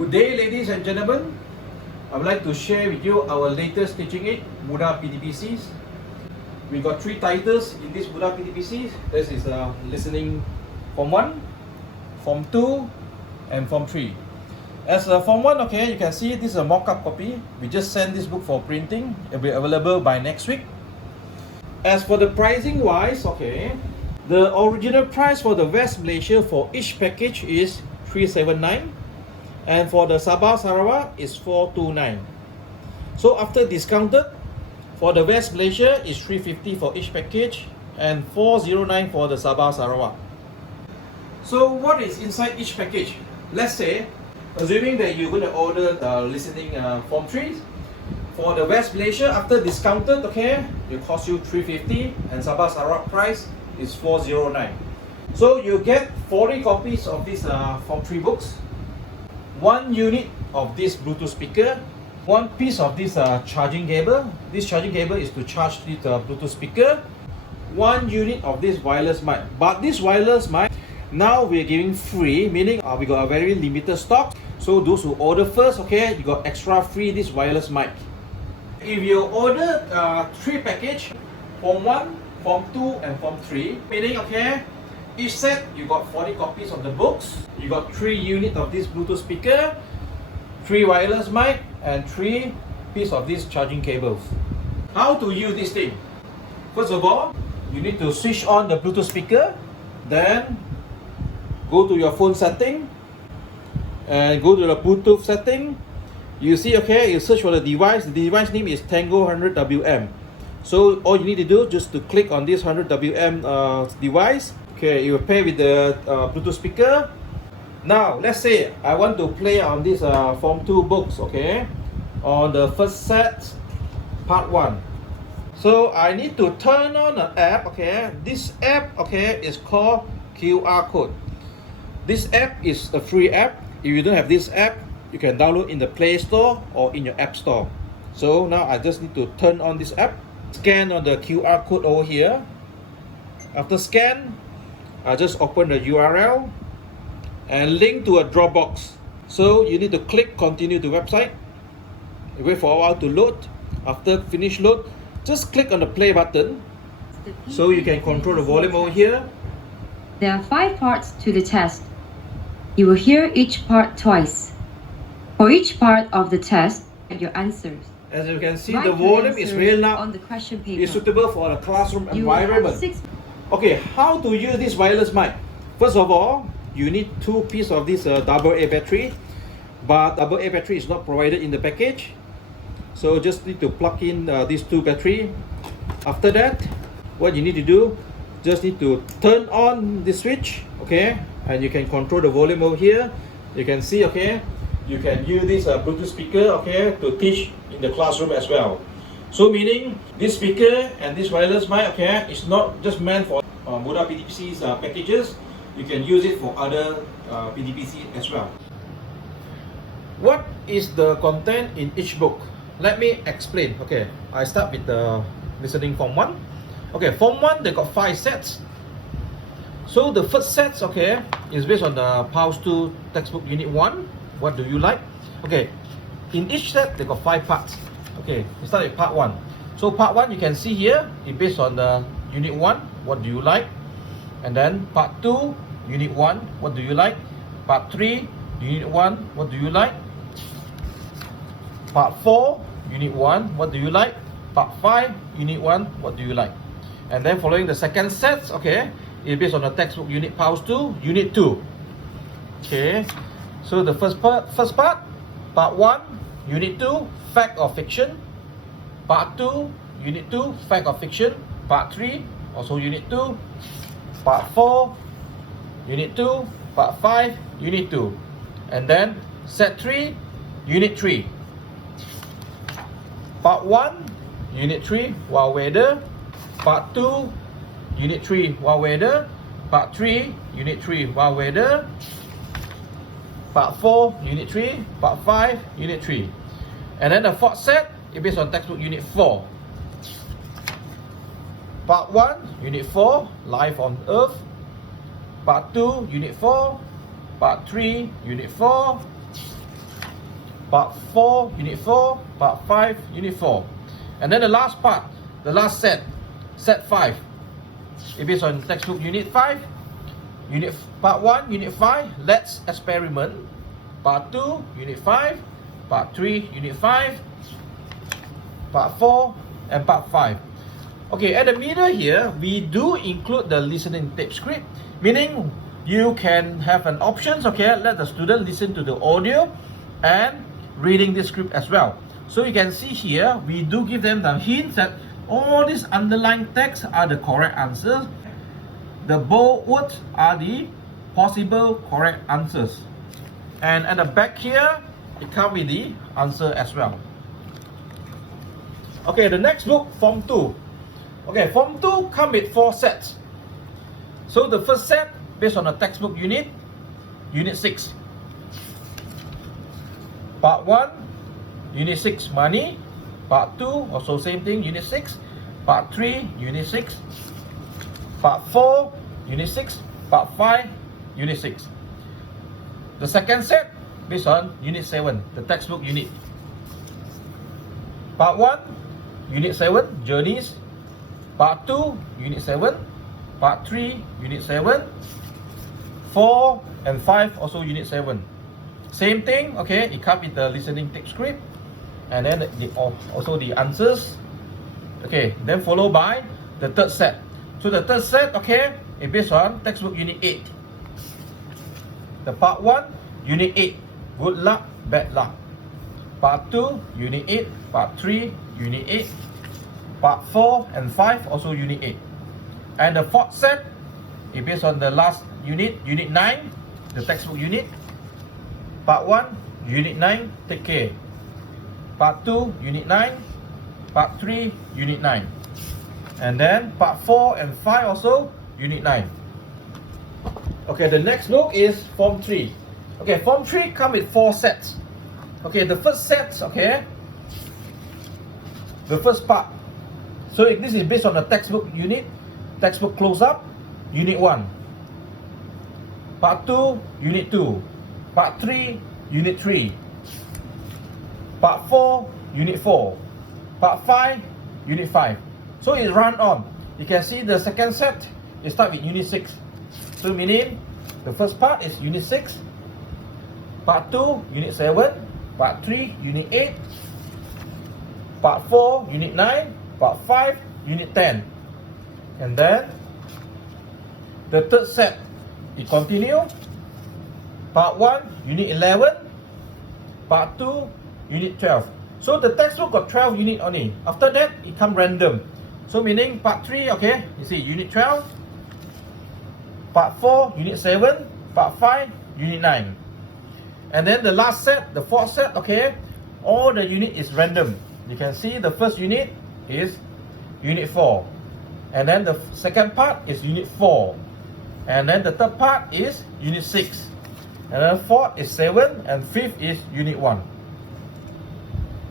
Good day, ladies and gentlemen. I would like to share with you our latest teaching aid, Mudah PDPCs. We got 3 titles in this Mudah PDPCs. This is listening Form 1, Form 2, and Form 3. As Form 1, okay, you can see this is a mock-up copy. We just sent this book for printing. It will be available by next week. As for the pricing wise, okay, the original price for the West Malaysia for each package is 379. And for the Sabah Sarawak is 429. So after discounted, for the West Malaysia is 350 for each package and 409 for the Sabah Sarawak. So what is inside each package? Let's say, assuming that you're going to order the listening Form 3, for the West Malaysia after discounted, okay, it costs you 350 and Sabah Sarawak price is 409. So you get 40 copies of these Form 3 books, 1 unit of this Bluetooth speaker, 1 piece of this charging cable. This charging cable is to charge this Bluetooth speaker, 1 unit of this wireless mic. But this wireless mic, now we're giving free, meaning we got a very limited stock. So those who order first, okay, you got extra free this wireless mic. If you order 3 package, Form 1, Form 2, and Form 3, meaning, okay, each set you got 40 copies of the books, you got 3 units of this Bluetooth speaker, 3 wireless mic, and 3 pieces of these charging cables. How to use this thing? First of all, you need to switch on the Bluetooth speaker, then go to your phone setting and go to the Bluetooth setting. You see, okay, you search for the device name is Tango 100WM. So all you need to do is just to click on this 100WM device. Okay, you will pair with the Bluetooth speaker. Now, let's say I want to play on this Form 2 books, okay, on the first set, part 1. So I need to turn on an app, okay. This app, okay, is called QR code. This app is a free app. If you don't have this app, you can download in the Play Store or in your App Store. So now I just need to turn on this app, scan on the QR code over here. After scan, I just open the URL and link to a Dropbox. So you need to click continue the website. You wait for a while to load. After finish load, just click on the play button so you can control the volume over here. There are 5 parts to the test. You will hear each part twice. For each part of the test, your answers. As you can see, Write the your volume is answers real loud. on the question paper. It's suitable for a classroom You will have environment. 6. Okay, how to use this wireless mic? First of all, you need 2 pieces of this AA battery, but AA battery is not provided in the package. So just need to plug in these 2 battery. After that, what you need to do, just need to turn on the switch, okay, and you can control the volume over here. You can see, okay, you can use this Bluetooth speaker, okay, to teach in the classroom as well. So meaning this speaker and this wireless mic, okay, is not just meant for Mudah PDPC's packages. You can use it for other PDPC as well. What is the content in each book? Let me explain. Okay, I start with the listening Form 1. Okay, Form 1, they got 5 sets. So the first set, okay, is based on the PAUS 2 textbook Unit 1. What do you like? Okay, in each set, they got 5 parts. Okay, we start with part 1. So part 1, you can see here, it's based on the Unit 1, what do you like? And then part 2, Unit 1, what do you like? Part 3, Unit 1, what do you like? Part 4, Unit 1, what do you like? Part 5, Unit 1, what do you like? And then following the second set, okay, it's based on the textbook Unit PAUS 2, Unit 2. Okay, so the first part, part 1, Unit 2, Fact or Fiction. Part 2, Unit 2, Fact or Fiction. Part 3, also Unit 2. Part 4, Unit 2. Part 5, Unit 2. And then Set 3, Unit 3. Part 1, Unit 3, Wild Weather. Part 2, Unit 3, Wild Weather. Part 3, Unit 3, Wild Weather. Part 4, Unit 3. Part 5, Unit 3. And then the fourth set is based on textbook Unit 4. Part 1, Unit 4, Life on Earth. Part 2, Unit 4. Part 3, Unit 4. part 4, unit 4, part 5, unit 4. And then the last part, the last set, set 5. It is on textbook unit 5, part 1, unit 5, let's experiment. Part 2, unit 5, part 3, unit 5, part 4, and part 5. Okay, at the middle here, we do include the listening tape script, meaning you can have an option, okay, let the student listen to the audio and reading the script as well. So you can see here, we do give them the hints that all these underlined texts are the correct answers. The bold words are the possible correct answers. And at the back here, it comes with the answer as well. Okay, the next book, Form 2. Okay, Form 2 comes with 4 sets. So the first set, based on the textbook unit, unit 6. Part 1, unit 6, money. Part 2, also same thing, unit 6. Part 3, unit 6. Part 4, unit 6. Part 5, unit 6. The second set, based on unit 7, the textbook unit. Part 1, unit 7, journeys. Part 2, unit 7. Part 3, unit 7. 4 and 5, also unit 7. Same thing, okay, it comes with the listening tape script. And then also the answers. Okay, then followed by the third set. So the third set, okay, is based on textbook unit 8. The part 1, unit 8, good luck, bad luck. Part 2, unit 8. Part 3, unit 8. Part 4 and 5, also unit 8. And the fourth set is based on the last unit, unit 9, the textbook unit. Part 1, unit 9, take care. Part 2, unit 9. Part 3, unit 9. And then part 4 and 5 also, unit 9. Okay, the next book is Form 3. Okay, Form 3 comes with 4 sets. Okay, the first set, okay, the first part. So this is based on the textbook unit, textbook close-up, unit 1. Part 2, unit 2. Part 3, unit 3. Part 4, unit 4. Part 5, unit 5. So it runs on. You can see the second set, it starts with unit 6. So meaning, the first part is unit 6. Part 2, unit 7. Part 3, unit 8. Part 4, unit 9. Part 5, unit 10. And then, the third set, it continues. Part 1, unit 11. Part 2, unit 12. So the textbook got 12 units only. After that, it comes random. So meaning part 3, okay, you see unit 12. Part 4, unit 7. Part 5, unit 9. And then the last set, the fourth set, okay, all the unit is random. You can see the first unit is unit 4. And then the second part is unit 4. And then the third part is unit 6. And then fourth is 7. And fifth is unit 1.